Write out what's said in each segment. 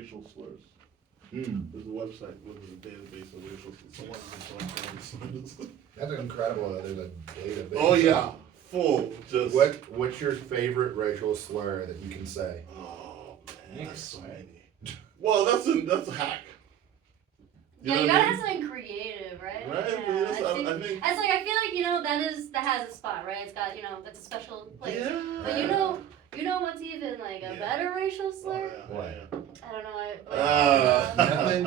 racial slurs. Hmm. There's a website with a database of racial slurs. Someone slurs. That's incredible that there's a database. Oh yeah, full. Just What's your favorite racial slur that you can say? oh man, that's so many. Well, that's a hack. You gotta have something creative, right? Right. Yeah, Yes, I think. I feel like that has a spot, right? It's got that's a special place. Yeah. But you know what's even like a better racial slur? Oh, yeah. I don't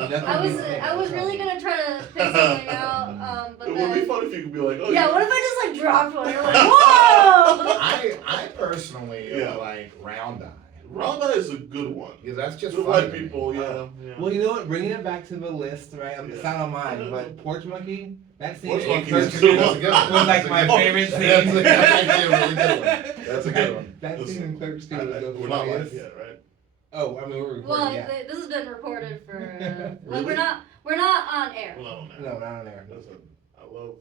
know. Nothing. I was really gonna try to pick something out, but It then would be fun if you could be like, oh yeah. What if I just like dropped one? You're like, whoa! I personally like round eye. Round eye is a good one. Because that's just Good funny white to me. people, yeah. Well, you know what? Bringing it back to the list, right? Yeah. It's not on mine, but Porch Monkey. That scene Porch in Monkey Clerks is 2 good. was That's a good one. like my favorite scene. That's actually a really good one. That's a good one. That scene in Clerks 2 was the We're not live funniest. yet, right? Oh, I mean we're recording. Well, Yeah. this has been recorded for. Really? We're not on air. We're not on there. No, not on there. Listen, I love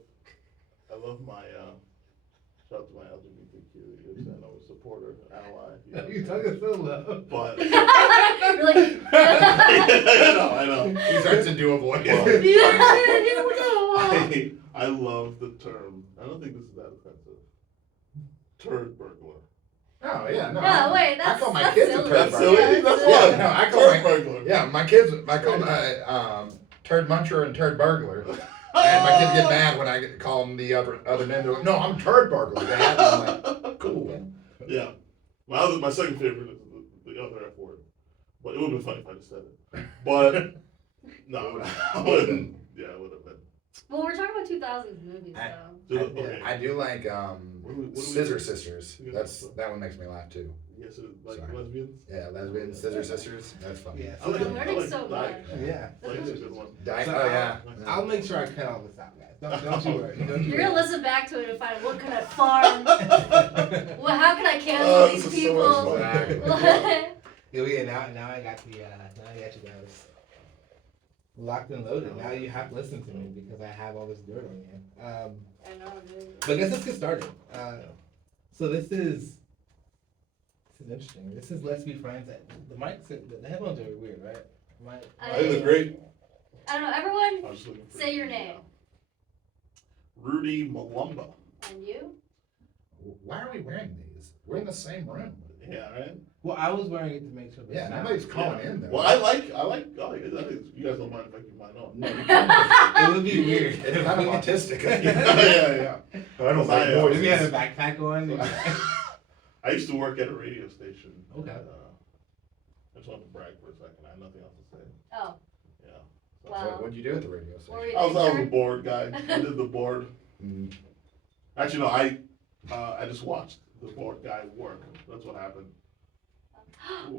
my shout out to my LGBTQ. You know, I'm a supporter, ally. You're talking so low. But You're like. I know. He starts to do a voice. I love the term. I don't think this is that offensive. Turd burglar. Oh yeah, no. Yeah, wait, I call my that's kids a silly. turd That's burglar. silly. That's Yeah, what. no, I call Turd my- burglar. Yeah, my kids. I call my turd muncher and turd burglar. And my kids get mad when I call them the other name. They're like, no, I'm turd burglar. Dad. I'm like, cool. Yeah. My second favorite is the other F word. But it would have been funny if I just said it. But no, I wouldn't. Yeah, it would have been. Well, we're talking about 2000s movies, so. Okay. I do like What do we Scissor do? Sisters. Yeah. That one makes me laugh too. Yes, like Sorry. lesbians. Yeah, lesbian Scissor Sisters. That's funny. Yeah. I like, I'm learning I like so Dyke. much. Yeah. Dyke is a good one. Dyke. So Oh yeah. I'll make sure I cut all this out, guys. Don't you worry. Don't you You're gonna worry. listen back to it and find what can I farm? Well, how can I cancel Oh, these this is so people? much fun. Like, Yeah, now I got you guys locked and loaded. Now you have to listen to me because I have all this dirt on you. I know, dude. But I guess let's get started. So this is interesting. This is Let's Be Friends. The mics, the headphones are weird, right? I think they're great. I don't know. Everyone, I was looking for say your name. Rudy Malumba. And you? Why are we wearing these? We're in the same room. Yeah, right. Well, I was wearing it to make sure. Yeah, nobody's calling in though. Well, I like. I think you guys don't mind if I keep mine on. No, you can't. It would be weird. It's kind of autistic. yeah. I don't like I, voices. If you had a backpack on. I used to work at a radio station. Okay. I just want to brag for a second. I have nothing else to say. Oh, Yeah. So wow. What'd you do at the radio station? Were you I was the intern? board guy. I did the board. Mm. Actually, no. I just watched the board guy work. That's what happened.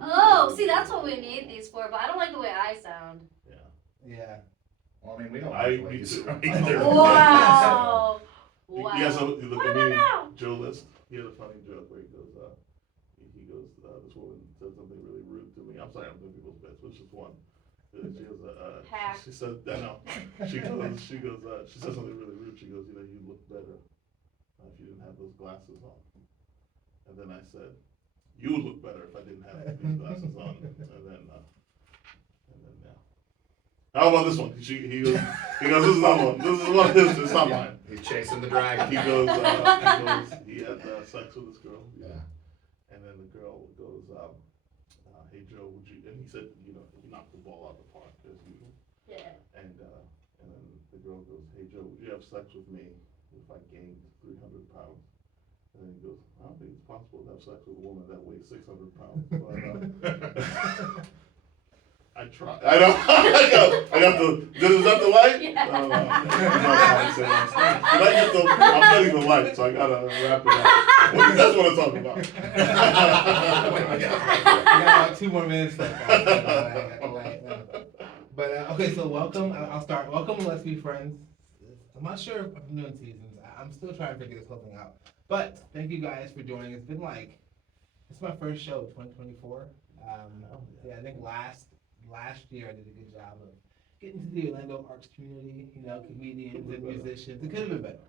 Oh, see, that's what we need these for, but I don't like the way I sound. Yeah. Yeah. Well, I mean, we don't I like me these too. either. Wow. You Wow. guys know the What about comedian now? Joe List? He had a funny joke where he goes, this woman said something really rude to me. I'm sorry, I'm doing people's bits, but it's just one. She goes, Hack. she said, I know. She said something really rude. She goes, you look better if you didn't have those glasses on. And then I said, you would look better if I didn't have these glasses on. And then yeah. How about this one? He goes, this is not one. This is one of his. It's not mine. He's chasing the dragon. He goes, he had sex with this girl. Yeah. And then the girl goes, hey Joe, would you, and he said, he knocked the ball out of the park as usual. Yeah. And then the girl goes, hey Joe, would you have sex with me if I gained 300 pounds? And then he goes, I don't think it's possible to have sex with a woman that weighs 600 pounds. But, I tried. I know. I got the. Is that the light? Yeah. No. I'm getting the light, so I gotta wrap it up. That's what I'm talking about. I got about 2 more minutes left. But okay, so welcome. I'll start. Welcome to Let's Be Friends. I'm not sure if I'm doing seasons. I'm still trying to figure this whole thing out. But thank you guys for joining. It's been it's my first show, 2024. Yeah, I think last year I did a good job of getting to the Orlando arts community, comedians and musicians. It could have been better.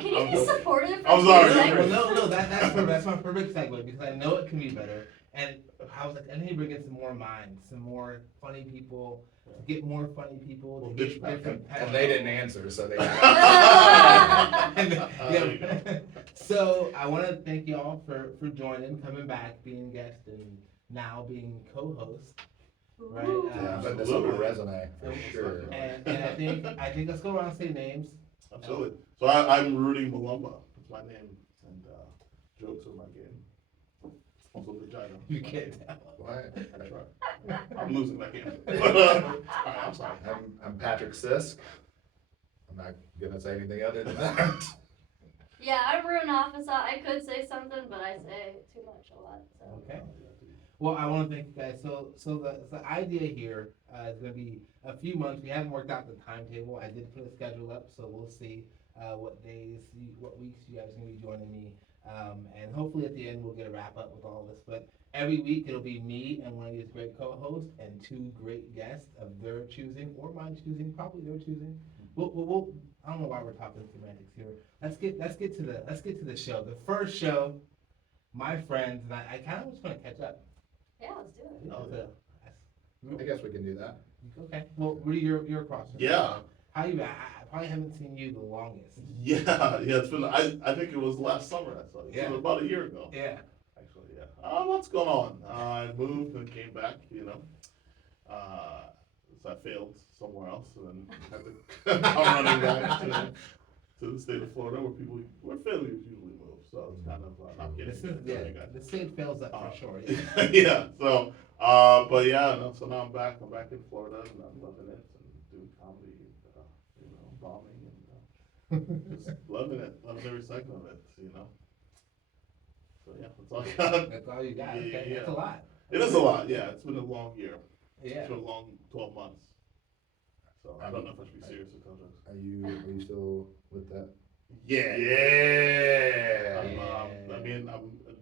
Can you be supportive? I'm sorry. Well, no, that's my perfect segue because I know it can be better. And I was like, I need to bring in some more minds, some more funny people, to get more funny people, Well, to get bitch back. different. And they didn't answer, so they. And then- There you yeah. So I want to thank y'all for joining, coming back, being guest, and now being co-host. Right. Ooh. Yeah, but this on my Absolutely. resume for And- sure. And I think let's go around and say names. Absolutely. So I'm Rudy Malumba. That's my name, and jokes are my game. Also vagina. You can't tell. What? I try. I'm losing that game. Alright, I'm sorry. I'm Patrick Sisk. I'm not gonna say anything other than that. Yeah, I'm Rune Officer. I could say something, but I say too much a lot. So. Okay. Well, I want to thank you guys. So the idea here is going to be a few months. We haven't worked out the timetable. I did put a schedule up, so we'll see what days, what weeks you guys are going to be joining me. And hopefully at the end we'll get a wrap up with all this. But every week it'll be me and one of these great co-hosts and two great guests of their choosing or mine choosing, probably their choosing. We'll I don't know why we're talking semantics here. Let's get to the show. The first show, my friends, and I kind of just want to catch up. Yeah, let's do it. Oh, I guess we can do that. Okay. Well, Rudy, you're across. from me. Yeah. How you? I probably haven't seen you the longest. Yeah, it's been, I think it was last summer I saw you. Yeah. It was about a year ago. Yeah. Actually, yeah. What's going on? I moved and came back, you know. So I failed somewhere else and then had to come running back to the state of Florida where failures usually move. So it's kind of not getting This is you yeah. guys. The state fails that for sure. Yeah. Yeah, so, but yeah, no, so now I'm back in Florida and I'm loving it and doing comedy, you know, bombing and just loving every second of it, you know. So yeah, that's all I got. That's all you got. Okay. Yeah. That's a lot. It is a lot, yeah, it's been a long year. Yeah. It's been a long 12 months. So I don't know if I should be serious with contracts. Are you still with that? Yeah. Yeah. I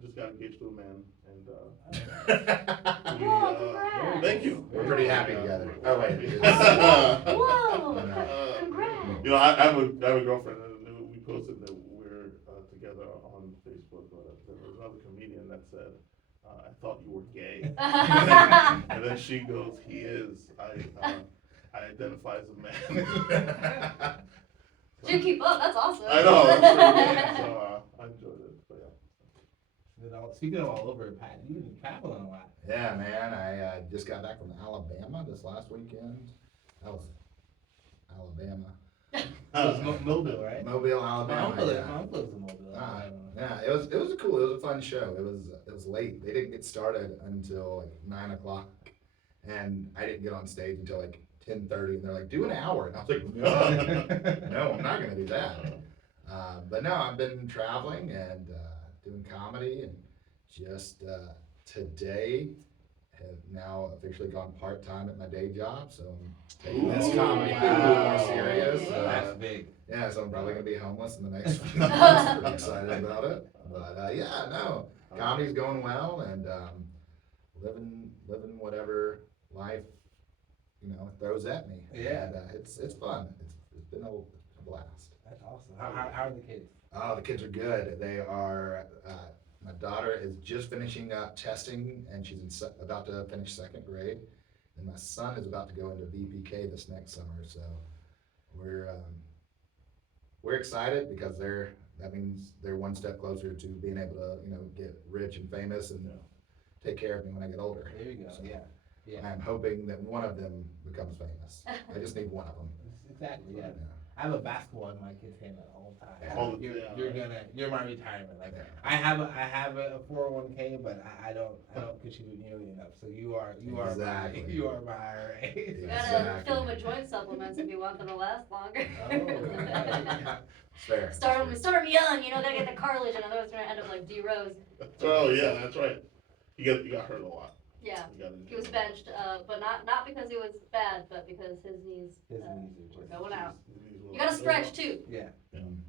just got engaged to a man and, we, Whoa, congrats. thank you. We're pretty happy together. Oh wait. Whoa! No. Congrats. You know, I have a girlfriend, and we posted that we're together on Facebook. There was another comedian that said, "I thought you were gay," and then she goes, "He is. I identify as a man." Did you keep up? That's awesome. I know. That's pretty good. So I enjoyed it. But yeah. Speaking of all over, Pat, you've been traveling a lot. Yeah, man. I just got back from Alabama this last weekend. That was Alabama. It was Mobile, right? Mobile, My Alabama. uncle yeah. lives in Mobile. Yeah, it was a fun show. It was late. They didn't get started until like 9:00, and I didn't get on stage until like 10:30. And they're like, "Do an hour," and I was like, "No, I'm not gonna do that." But no, I've been traveling and doing comedy, and just today have now officially gone part-time at my day job, so I'm taking this Ooh. comedy a little more serious. That's big. Yeah, so I'm probably gonna be homeless in the next few months. Pretty excited about it. But yeah, no, comedy's going well, and living whatever life throws at me. Yeah. And, it's fun. It's been a blast. That's awesome. How are the kids? Oh, the kids are good. They are. My daughter is just finishing up testing, and she's about to finish second grade. And my son is about to go into VPK this next summer. So we're excited because that means they're one step closer to being able to get rich and famous and take care of me when I get older. There you go. So Yeah. I'm hoping that one of them becomes famous. I just need one of them. Exactly. Yeah. I have a basketball in my kid's hand at all times. Yeah. You're my retirement. Like Yeah. I have a 401k, but I don't contribute nearly enough. So you are Exactly. you are my IRA. You gotta fill them with joint supplements if you want them to last longer. Oh, Fair. Start them young, gotta get the cartilage, and otherwise they're gonna end up like D Rose. Oh yeah, that's right. You got hurt a lot. Yeah. You got He was benched, but not because he was bad, but because his knees His were knees are going out. His knees were- You gotta stretch too. Yeah.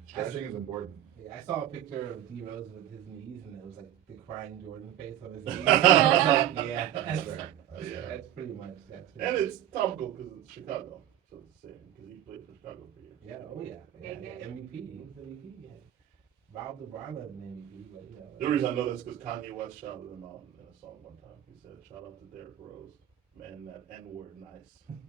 Stretching is important. Yeah, I saw a picture of D Rose with his knees, and it was like the crying Jordan face on his knees. I was like, yeah, That's fair. Yeah. that's pretty much. And it's topical because it's Chicago, so it's the same because he played for Chicago for years. Yeah, oh yeah. Yeah. MVP. He was MVP. Yeah. Rob LeBron was an MVP, but The reason I know this because Kanye West shouted him out in a song one time. shout out to Derek Rose. Man, that N word, nice.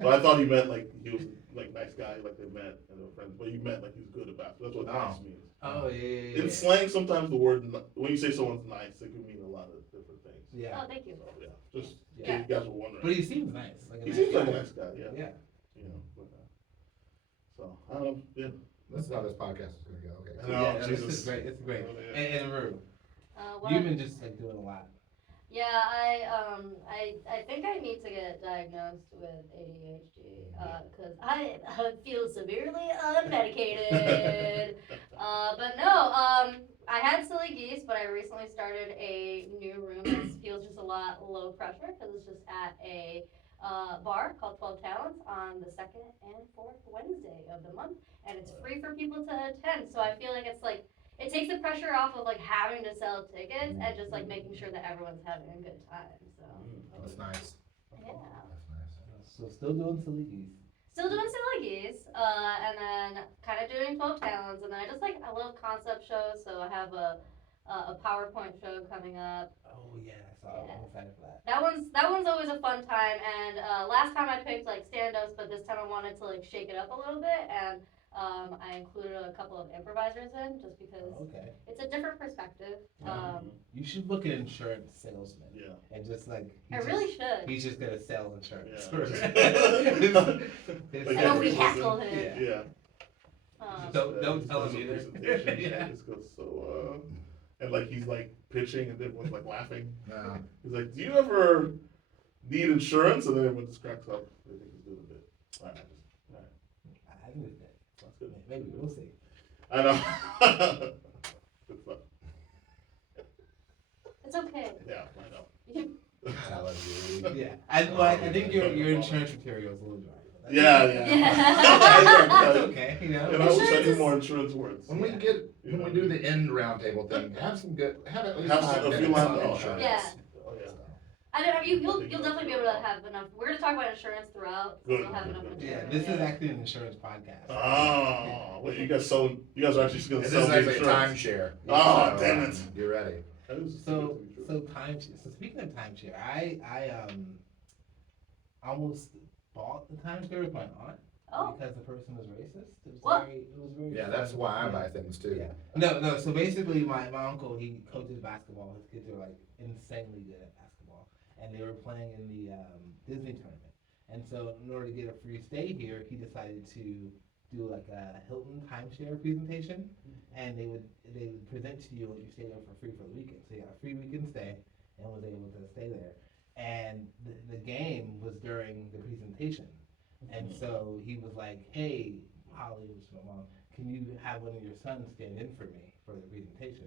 So I thought he meant like he was like nice guy, like they met and they were friends, but he meant like he's good about. That's what nice means. Oh yeah. In slang, sometimes the word when you say someone's nice, it can mean a lot of different things. Yeah. Oh, thank you. So yeah, just in Yeah. case you guys were wondering. But he seems nice. Like a He nice seems like a guy. nice guy, yeah. Yeah. You know, but, so I don't know. Yeah. That's how this podcast is gonna go. Okay. I know, Yeah, no, this Jesus. is great. It's great. Oh, yeah. And Rue, What you've been just like doing a lot. Yeah, I think I need to get diagnosed with ADHD because I feel severely unmedicated. But no, I had silly geese, but I recently started a new room that feels just a lot low pressure because it's just at a bar called 12 Talents on the second and fourth Wednesday of the month, and it's free for people to attend. So I feel like it's like. It takes the pressure off of like having to sell tickets and just like making sure that everyone's having a good time. So That's nice. yeah, That's nice. So still doing silly geese. still doing silly geese, and then kind of doing 12 talents, and then I love concept shows. So I have a PowerPoint show coming up. Oh yeah, so I'm excited for that. That one's always a fun time. And last time I picked like stand-ups, but this time I wanted to like shake it up a little bit and. I included a couple of improvisers in just because it's a different perspective. You should look at insurance salesman. Yeah. And just like I really should. He's just gonna sell insurance. Yeah. And nobody heckled him. Yeah. Yeah. Don't tell him either. Presentation. Yeah. Just goes so and like he's like pitching and everyone's like laughing. No. He's like, do you ever need insurance? And then everyone just cracks up. They think he's doing a bit. All right. I think it's good. That's good. Maybe we'll see. I know. Good stuff. It's okay. Yeah, I know. I love you. Yeah. I think your insurance material is a little dry. Yeah. That's okay. You know. And I wish I Insurance knew is- more insurance words. When we do the end roundtable thing, have at least Have 5 a few minutes lines on on insurance. Yeah. Oh yeah. You'll definitely be able to have enough. We're gonna talk about insurance throughout. So Good, you'll have good, enough good. material. Yeah, this is actually an insurance podcast. Oh, well, you guys are actually gonna This sell is the actually a insurance. timeshare. Oh, damn it. You're ready. That is So true. timeshare. So speaking of timeshare, I almost bought the timeshare with my aunt Oh. because the person was racist. It was What? very. Yeah, that's fun. why I buy things too. Yeah. No. So basically, my uncle, he coaches basketball. His kids are like insanely good at basketball, and they were playing in the Disney tournament. And so, in order to get a free stay here, he decided to do like a Hilton timeshare presentation, and they would present to you when you stay there for free for the weekend. So you got a free weekend stay, and was able to stay there. And the game was during the presentation. And so he was like, hey, Holly, which is my mom, can you have one of your sons stand in for me for the presentation?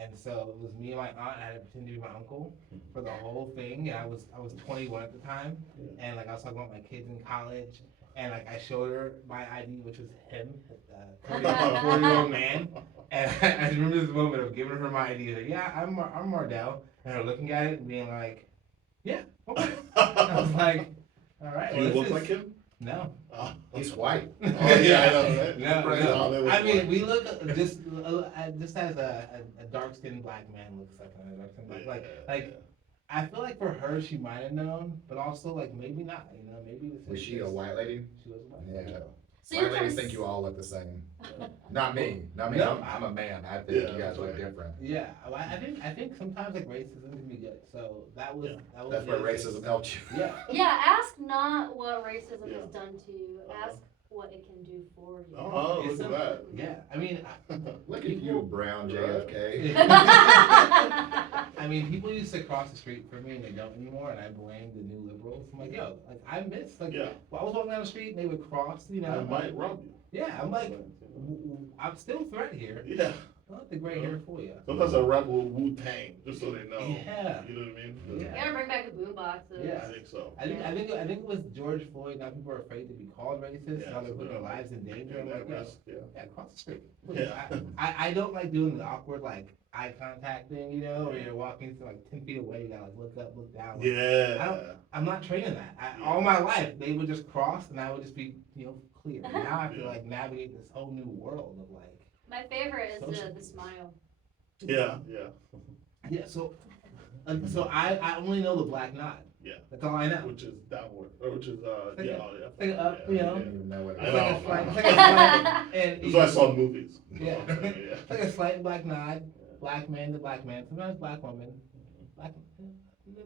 And so it was me and my aunt. I had to pretend to be my uncle for the whole thing. And I was 21 at the time. And like I was talking about my kids in college. And like I showed her my ID, which was him, 40-year-old man. And I remember this moment of giving her my ID. Like, yeah, I'm Mardell. And her looking at it and being like, yeah, okay. I was like, all right. Do you look like him? No. Oh, He's white. Oh, yeah, I know, right? No. I mean, we look just as a dark-skinned black man looks like a dark-skinned black. Like I feel like for her, she might have known, but also like maybe not. You know, maybe this Was is she a just- white lady? She was a white Yeah. lady. So White you're ladies kind think you all look the same. Not me. No. I'm a man. I think Yeah, you guys look right. different. Yeah, I think sometimes like racism can be good. So that was That's where racism helped you. Yeah. Yeah, ask not what racism Yeah. has done to you. Ask what it can do for you. Oh, It's look at Yeah, I mean, Look at you, brown JFK. I mean, people used to cross the street for me and they don't anymore, and I blame the new liberals. I'm like, yo, like I miss like Yeah. when I was walking down the street and they would cross, you know. I might rob you. Yeah, I'm like, I'm still a threat here. Yeah. Don't let the gray hair fool you. Sometimes I rap with Wu-Tang, just so they know. Yeah. You know what I mean? You Yeah. gotta bring back the boom boxes. Yeah. I think so. I think it was George Floyd. Now people are afraid to be called racist. Yeah, now they're so putting their they're- lives in danger. Yeah, I'm like, that yo, risk, yeah. yeah, cross the street. Please. Yeah. I don't like doing the awkward like eye contact thing, you know, where you're walking to like 10 feet away, you gotta like look up, look down. Like, Yeah. I'm not training that. Yeah. All my life, they would just cross and I would just be, you know, clear. Now I have to Yeah. like navigate this whole new world of like, My favorite is Social. the smile. Yeah, yeah. yeah, so So I only know the black knot. Yeah. That's all I know. Which is downward, or which is Like yeah, a- oh, yeah. like a up, yeah, you know? I didn't even know what it I It's was. like a know. slight, it's like a slight, and That's what I saw in movies. Yeah. Yeah. It's like a slight black nod, black man to black man, sometimes black woman, black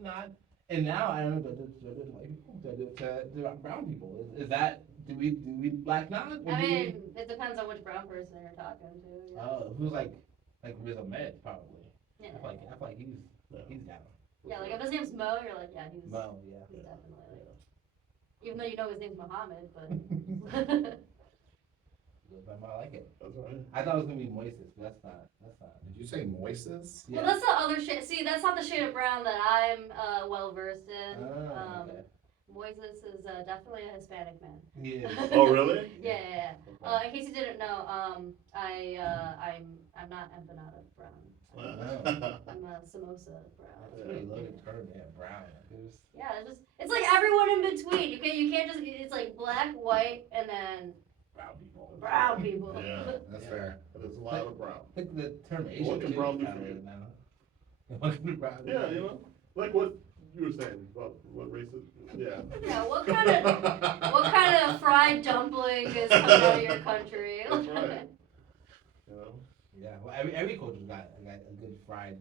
nod. And now I don't know, do I do it to white people? Do I do it to brown people? Is that do we black nod? Or I do mean, it depends on which brown person you're talking to. we, Yeah. oh, who's like Riz Ahmed probably. Yeah. I feel like he's down. Yeah, like if his name's Mo, you're like, yeah, he's Mo, yeah. definitely. Even though you know his name's Muhammad, but. But I like it. That's right. I thought it was gonna be Moises, but that's not. Did you say Moises? Well, that's the other shade. See, that's not the shade of brown that I'm well versed in. Oh, okay. Moises is definitely a Hispanic man. He is. Oh, really? Yeah. Okay. In case you didn't know, I'm not empanada brown. I'm a samosa brown. That's a pretty loaded term, yeah, brown. Yeah, it's like everyone in between. You can't just it's like black, white, and then Brown people. brown people. Yeah. That's fair. There's a lot of brown. I think the term Asian What can too brown do kinda for you? now. What can brown do? Yeah, you know, like what you were saying about what race is. Yeah. Yeah, what kind of fried dumpling is coming out of your country? That's right. You know. Yeah, well, every culture's got a good fried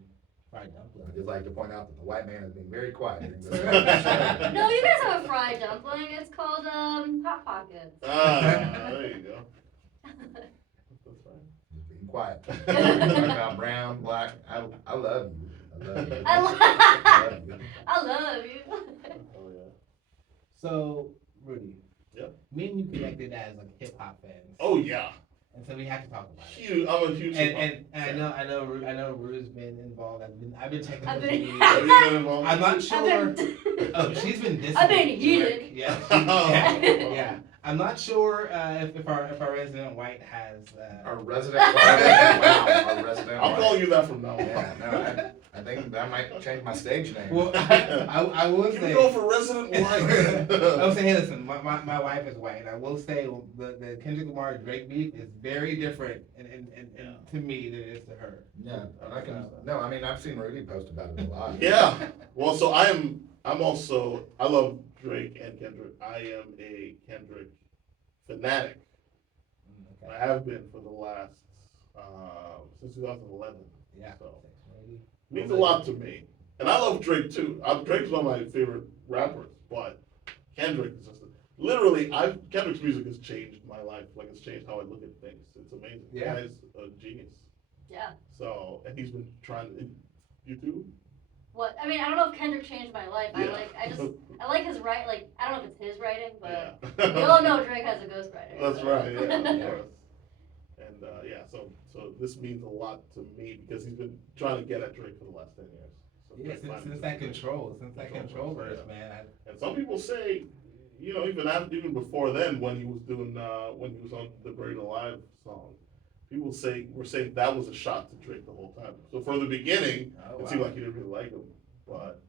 dumpling. I'd just like to point out that the white man has been very quiet during this. No, you guys have a fried dumpling. It's called hot pockets. There you go. That's fine. Just being quiet. Talking about brown, black. I love you. I love you. I love you. I love you. Oh yeah. So, Rudy. Yep. Me and you connected as like hip hop fans. Oh yeah. And so we have to talk about it. Huge. I'm a huge. And I know Rue's been involved. I've been checking I've social been- media. Have you been involved? I'm not sure. I've been, Oh, she's been dissing. I've been Drake. heated. Yeah. Oh. Yeah. I'm not sure if our resident white has. Our resident white. Wow, our resident I'll white. call you that from now on. Yeah, no, I think that might change my stage name. Well, I will You say. go for resident white. I will say, hey, listen, my wife is white, and I will say the Kendrick Lamar Drake beef is very different and to me than it is to her. Yeah, and I can. No, I mean I've seen Rudy post about it a lot. Yeah. Well, so I'm also, I love Drake and Kendrick. I am a Kendrick fanatic. Okay. I have been for the last, since 2011. Yeah. So, Maybe. means a lot to me. And I love Drake too. Drake's one of my favorite rappers, but Kendrick is just, literally, Kendrick's music has changed my life. Like, it's changed how I look at things. It's amazing. Yeah. The guy's a genius. Yeah. So, and he's been trying, you too? What? I mean, I don't know if Kendrick changed my life. Yeah. I like his write. Like, I don't know if it's his writing, but Yeah. we all know Drake has a ghostwriter. That's so. right, yeah, of course. And yeah, so this means a lot to me because he's been trying to get at Drake for the last 10 years. So Yeah, Drake since finally that did it. control verse, Yeah. man. And some people say, you know, even before then, when he was on the Buried Alive song, people were saying that was a shot to Drake the whole time. So from the beginning, Oh, it seemed wow. like he didn't really like him, but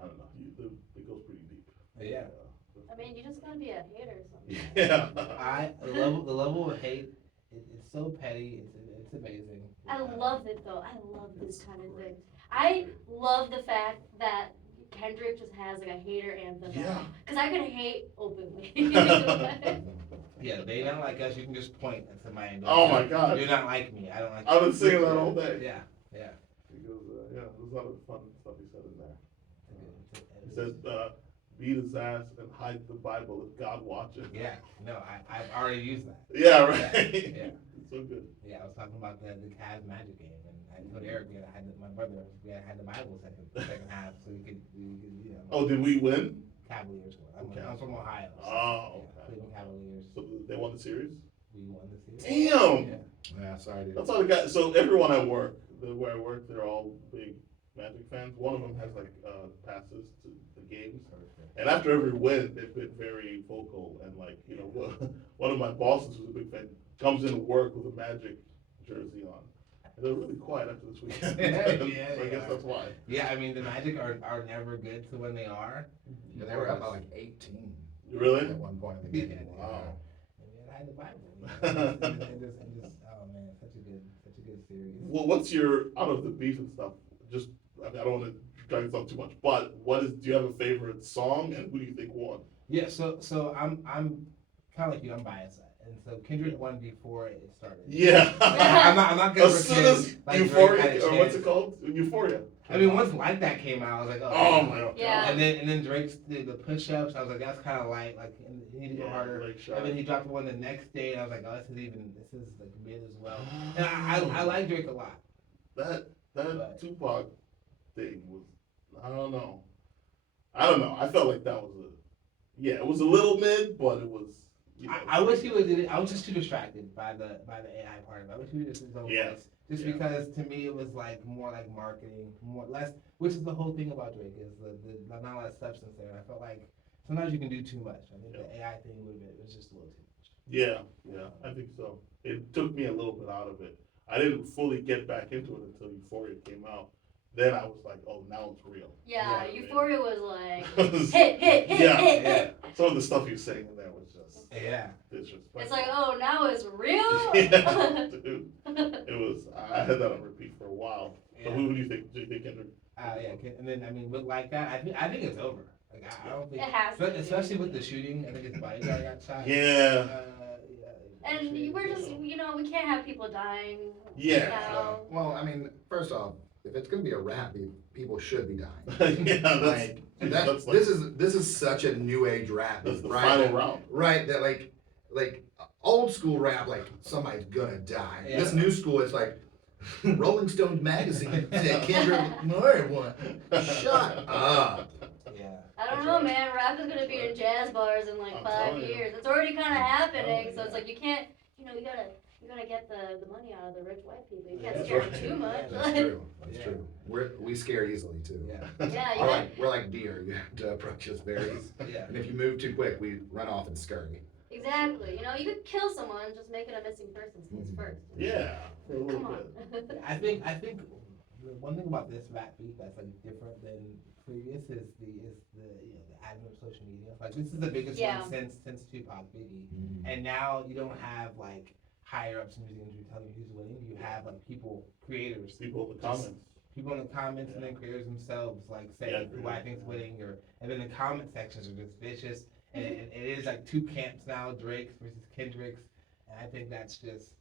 I don't know. It goes pretty deep. Yeah. I mean, you just gotta be a hater sometimes. Yeah. The level of hate, it's so petty. It's amazing. I love it though. I love this kind of thing. I love the fact that Kendrick just has like a hater anthem. Yeah. Because I could hate openly. Yeah, they don't like us. You can just point at somebody. And go, Oh my God. You're not like me. I don't like. I've you." been singing that all day. Yeah, yeah. Because, yeah, there's a lot of fun stuff he said in there. He It's- said, beat his ass and hide the Bible if God watching. Yeah, no, I've already used that. Yeah, right. Yeah. It's so good. Yeah, I was talking about the Cavs Magic game, and I told Eric my brother we had the Bible second half, so we could you know. Oh, did we win? Cavaliers won. Okay. I'm from Ohio. So, Oh, yeah, okay. Cleveland Cavaliers. So they won the series? We won the series. Damn! Yeah. Yeah, sorry, dude. That's all the guys. So everyone at work, where I work, they're all big Magic fans. One of them has like passes to the games. And after every win, they've been very vocal and like, you know, one of my bosses who's a big fan comes into work with a Magic jersey on. And they're really quiet after this weekend. Yeah, So I they guess are. that's why. Yeah, I mean the Magic are never good, so when they are, Yeah, they were up by like 18 Really? at one point in the game. Yeah. Wow. I had the Bible. And just oh man, such a good series. Well, what's your, out of the beef and stuff, just I mean, I don't want to drag this on too much, but do you have a favorite song, and who do you think won? Yeah, so I'm kind of like you. I'm biased, and so Kendrick won before it started. Yeah. Like, I'm not gonna As soon pretend as like Drake Euphoria, had a or what's chance. it called? Euphoria. I mean, once Like That came out, I was like, oh, Oh okay. my god. Yeah. And then Drake's did the push-ups. I was like, that's kind of light. Like, he need to go Yeah, harder. Lake Shot. And then he dropped one the next day, and I was like, oh, this is like mid as well. And I like Drake a lot. That But- Tupac thing was, I don't know. I felt like that was it was a little mid, but it was. I wish he would did it. I was just too distracted by the AI part of it. I wish he would just his own Yeah. voice. Just Yeah. because to me it was like more like marketing, more less, which is the whole thing about Drake is the not a lot of substance there. And I felt like sometimes you can do too much. I think the AI thing it was just a little too much. Yeah, I think so. It took me a little bit out of it. I didn't fully get back into it until Euphoria came out. Then I was like, oh, now it's real. Yeah, Yeah, Euphoria was like It was- hit, hit, hit, Yeah, hit, yeah. hit. Some of the stuff he was saying in there was just Yeah. disrespectful. It's like, oh, now it's real. Yeah, dude. It was. I had that on repeat for a while. So Yeah. who do you think? Do you think Kendrick? And then I mean with Like That, I think it's over. Like I don't think It has to be. especially with the shooting. I think his bodyguard got shot. Yeah. And we're just, we can't have people dying. Yeah. Now. Well, I mean, first off, if it's gonna be a rap beef, people should be dying. Yeah, Like, that's like this is such a new age rap, that's the right? final round. Right, that like old school rap, like somebody's gonna die. Yeah. This new school, it's like Rolling Stones magazine said Kendrick Lamar won. Shut up. Yeah. I don't know, man. Rap is gonna be in jazz bars in like I'm 5 telling you. years. It's already kind of happening. Oh, So it's yeah. like you can't, you gotta get the money out of the rich white people. You can't That's scare right. them too much. That's true. That's Yeah. true. We scare easily too. Yeah. Yeah, you We're got like, we're like deer. You have to approach us very easy. Yeah. And if you move too quick, we run off and scurry. exactly. You could kill someone, just make it a missing persons case Mhm. first. Yeah, for a little Come bit. on. I think the one thing about this rap beef that's like different than previous is the advent of social media. Like this is the biggest Yeah. one since Tupac, Biggie, and now you don't have like higher ups in music industry telling you who's winning. You have like creators, People in the comments. people in the comments, and then creators themselves like saying Yeah, who I think's winning, and then the comment sections are just vicious, and it is like two camps now, Drake's versus Kendrick's, and I think that's just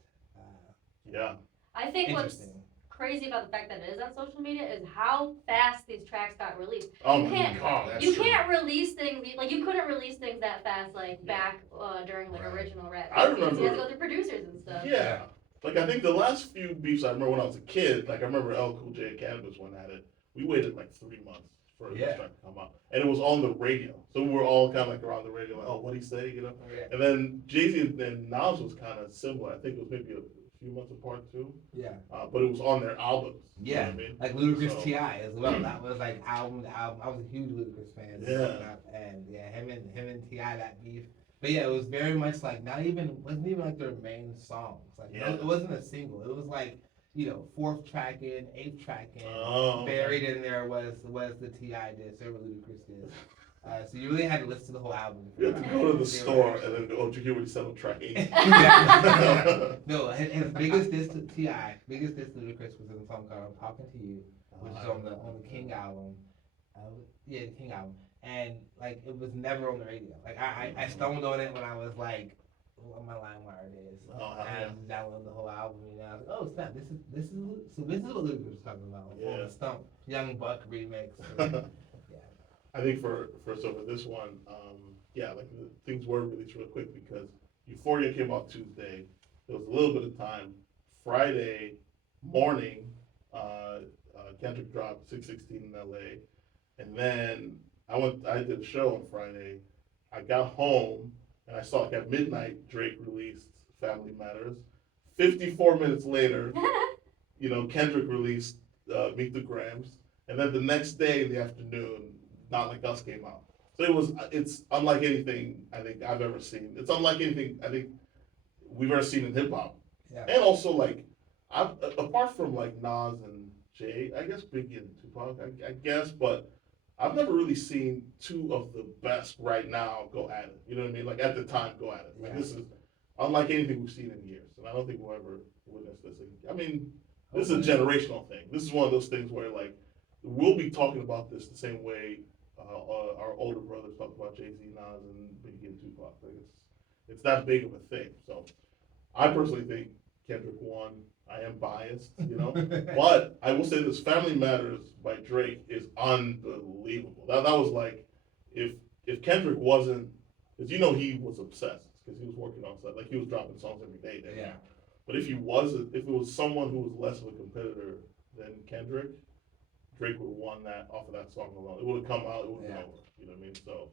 Yeah. I think what's interesting. crazy about the fact that it is on social media is how fast these tracks got released. Oh You my can't- god. That's You true. can't release things like you couldn't release things that fast like Yeah. back during like Right. original rap. I You had to remember- go through producers and stuff. Yeah. Like I think the last few beefs I remember when I was a kid, like I remember L Cool J and Cannabis one had it. We waited like 3 months for Yeah. this track to come out, and it was on the radio. So we were all kind of like around the radio, like, oh, what'd he say, And then Jay-Z and Nas was kind of similar. I think it was maybe a few months apart too, Yeah. but it was on their albums. You know Yeah, what I mean? like Ludacris So- T.I. as well. That was like album to album. I was a huge Ludacris fan. Yeah. growing up, and yeah, him and T.I. that beef. But yeah, it was very much like wasn't even like their main songs. Like Yeah. it wasn't a single. It was like 4th track in, 8th track in. Oh, okay. Buried in there was the T.I. disc or Ludacris disc. So you really had to listen to the whole album. You have to go to the store and then go, oh, did you hear what he said on track 8? Yeah. No, his biggest disc to T.I., biggest disc to Ludacris was in a song called "I'm Talking to You," which is on the King album. The King album, and like it was never on the radio. Like I stumbled on it when I was like on my LimeWire days, Oh, and I just downloaded the whole album. I was like, oh snap, this is what Ludacris was talking about. On Yeah. the Stump Young Buck remix. Yeah. I think for this one, like things were released real quick because Euphoria came out Tuesday. There was a little bit of time. Friday morning, Kendrick dropped 616 in LA, and then I did a show on Friday. I got home and I saw like at midnight Drake released Family Matters. 54 minutes later, Kendrick released Meet the Grams, and then the next day in the afternoon, Not Like Us came out. So it's unlike anything I think I've ever seen. It's unlike anything I think we've ever seen in hip hop. Yeah. And also like, apart from like Nas and Jay, I guess Biggie and Tupac, I guess, but I've never really seen two of the best right now go at it. You know what I mean? Like at the time, go at it. Like Yeah. this is unlike anything we've seen in years, and I don't think we'll ever witness this. I mean, this is a generational thing. This is one of those things where like we'll be talking about this the same way our older brothers talk about Jay-Z, Nas, and Biggie and Tupac. Like it's that big of a thing. So I personally think Kendrick won. I am biased, but I will say this: "Family Matters" by Drake is unbelievable. That was like, if Kendrick wasn't, because he was obsessed because he was working on stuff, like he was dropping songs every day. Yeah. But if it was someone who was less of a competitor than Kendrick, Drake would have won that off of that song alone. It would have come out, it would have been over. You know what I mean? So,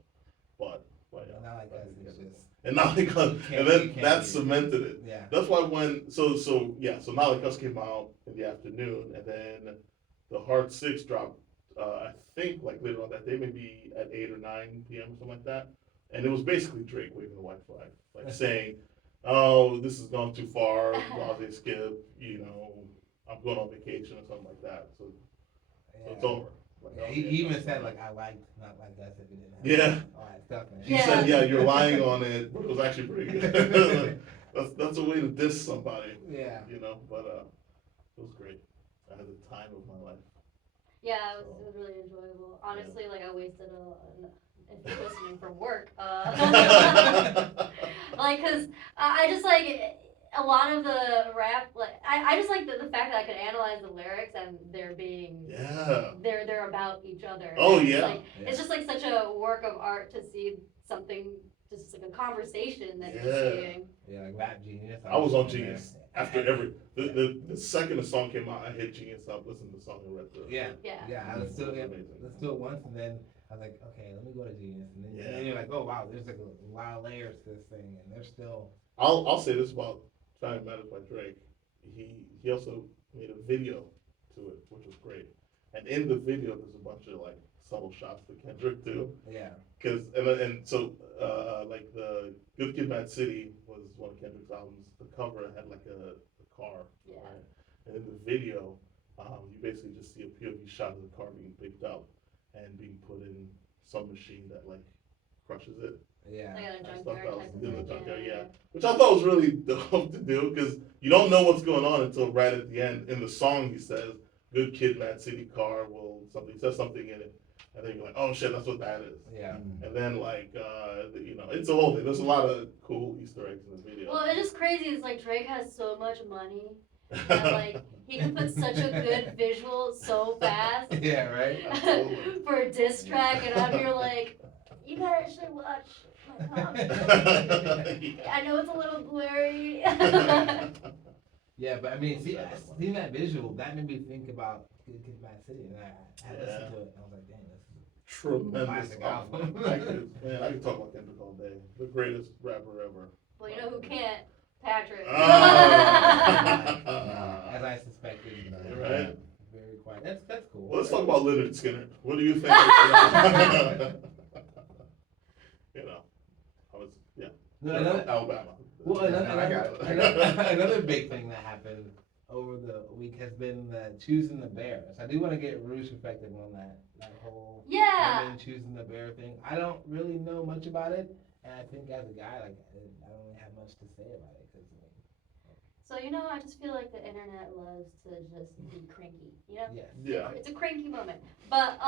but yeah. Not like us. It's just. And Not Like Us, and then that cemented it. Yeah. That's why so Not Like Us came out in the afternoon, and then the Hard Six dropped. I think like later on that day, maybe at 8 or 9 p.m. or something like that, and it was basically Drake waving the white flag, like saying, "Oh, this has gone too far. Blase skip. I'm going on vacation or something like that." So it's over. Yeah, he even said like I liked Not Like Us if it didn't have Yeah. all that stuff in it. He said, "Yeah, you're lying on it, but it was actually pretty good." that's a way to diss somebody. Yeah. But it was great. I had the time of my life. Yeah, it was really enjoyable. Honestly, like I wasted if you're listening from work, like, cause I just like a lot of the rap. Like I just like the fact that I could analyze the lyrics and they're being they're about each other. Oh, And yeah. it's just like such a work of art to see something, just like a conversation that you're seeing. Yeah, like Rap Genius. I was on Genius after the second the song came out. I hit Genius up, listened to the song, and read through it. Yeah. I listened to it once, and then I was like, okay, let me go to Genius, and then you're like, oh wow, there's like a lot of layers to this thing, and there's still. I'll say this about Family Matters by Drake. He also made a video to it, which was great. And in the video, there's a bunch of like subtle shots to Kendrick too. Yeah. So like the Good Kid, Mad City was one of Kendrick's albums. The cover had like a car. Yeah. Right? And in the video, you basically just see a POV shot of the car being picked up and being put in some machine that like crushes it. Yeah. Like a I thought junkyard that was type of in the thing. junkyard, yeah. Which I thought was really dope to do because you don't know what's going on until right at the end. In the song, he says, "Good Kid, Mad City car will something." He says something in it, and then you're like, "Oh shit, that's what that is." Yeah. And then like it's a whole thing. There's a lot of cool Easter eggs in the video. Well, it's just crazy. It's like Drake has so much money. And like he can put such a good visual so fast. Yeah, right. For a diss track, and I'm here like, you guys should watch my comment. I know it's a little blurry. Yeah, but I mean, seeing that visual, that made me think about Good Kid, Mad City, and I listened to it, and I was like, dang, this is Tremendous classic album. album. I could talk about Kendrick all day. The greatest rapper ever. Well, you know who can't? Patrick. as I suspected. You're right. Very quiet. That's cool. Well, let's talk about Leonard Skinner. What do you think? Alabama. Well, I got it. another big thing that happened over the week has been the choosing the bears. I do want to get Rouge's perspective on that whole women choosing the bear thing. I don't really know much about it, and I think as a guy, like I don't really have much to say about it because. So I just feel like the internet loves to just be cranky. Yes. Yeah. It's a cranky moment. But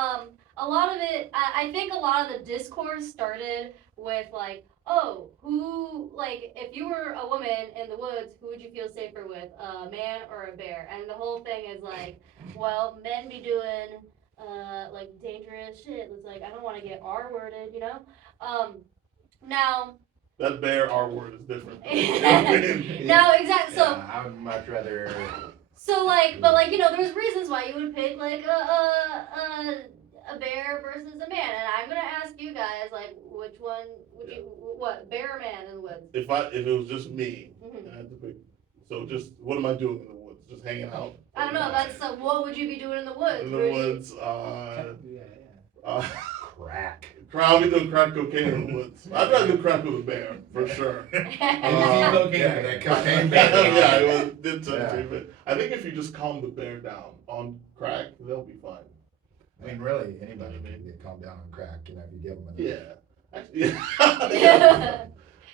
a lot of it, I think a lot of the discourse started with like, oh, if you were a woman in the woods, who would you feel safer with, a man or a bear? And the whole thing is like, well, men be doing like dangerous shit. It's like, I don't want to get R-worded, Now. That bear R word is different. No, exactly. So I would much rather. So but there's reasons why you would pick like a bear versus a man, and I'm gonna ask you guys like which one would you bear or man in the woods? If it was just me, I had to pick. So just what am I doing in the woods? Just hanging out? I don't know. That's what would you be doing in the woods? In the woods, Crack. I'll be doing crack cocaine in the woods. I'd rather do crack with a bear, for sure. That cocaine bear. Yeah, it did something. But I think if you just calm the bear down on crack, they'll be fine. I mean, really, anybody can get calmed down on crack, if you give them enough. Yeah. Actually, yeah,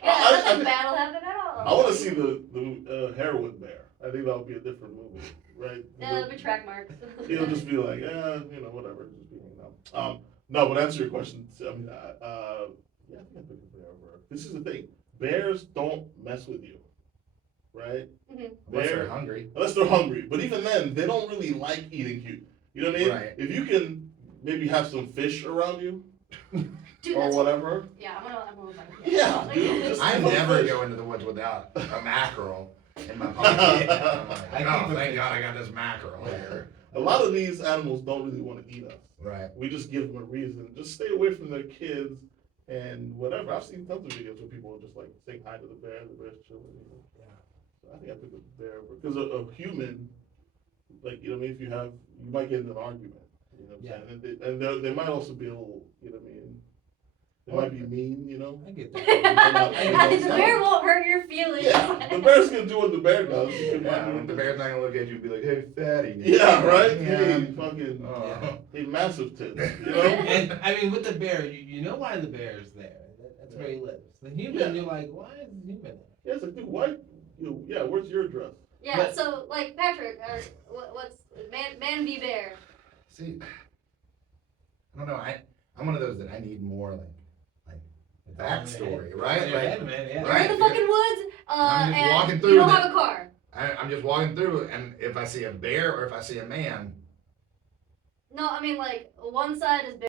nothing bad will happen at all. I want to see the heroin bear. I think that would be a different movie, right? Yeah, it'll be track marks. He'll just be like, whatever, just be hanging out. No, but answer your question. I mean, yeah, I think I picked a bear over. This is the thing: bears don't mess with you, right? Mhm. Unless they're hungry. Unless they're hungry. But even then, they don't really like eating you. You know what I mean? Right. If you can maybe have some fish around you Dude, or that's whatever. Yeah, I'm gonna like, Yeah, like, dude, just- I Well, never fish. go into the woods without a mackerel in my pocket. I'm like, I oh, keep a thank fish. God I got this mackerel here. A lot of these animals don't really want to eat us. Right. We just give them a reason. Just stay away from their kids and whatever. I've seen tons of videos where people are just like saying hi to the bear's chilling. You know? Yeah. So I think I took a bear because a human, like you know, what I mean, if you might get in an argument. You know what I'm saying? And they might also be a little, you know what I mean? They might be mean, you know. I get that. the bear won't hurt your feelings. Yeah, the bear's gonna do what the bear does. Yeah, the bear's not gonna look at you and be like, hey, fatty. Yeah, right? Yeah. Hey, fucking, hey, massive tits, you know? And I mean, with the bear, you know why the bear's there. That's where he lives. The human, Yeah. you're like, why is the human there? Yeah, it's like, dude, why, where's your address? Yeah, But- so like Patrick, what's man v bear? See, I don't know. I'm one of those that I need more like backstory, right? Yeah, Like, man, yeah. You're Right. in the fucking woods, I'm just walking and through you don't the- have a car. I'm just walking through, and if I see a bear or if I see a man, No, I mean like one side is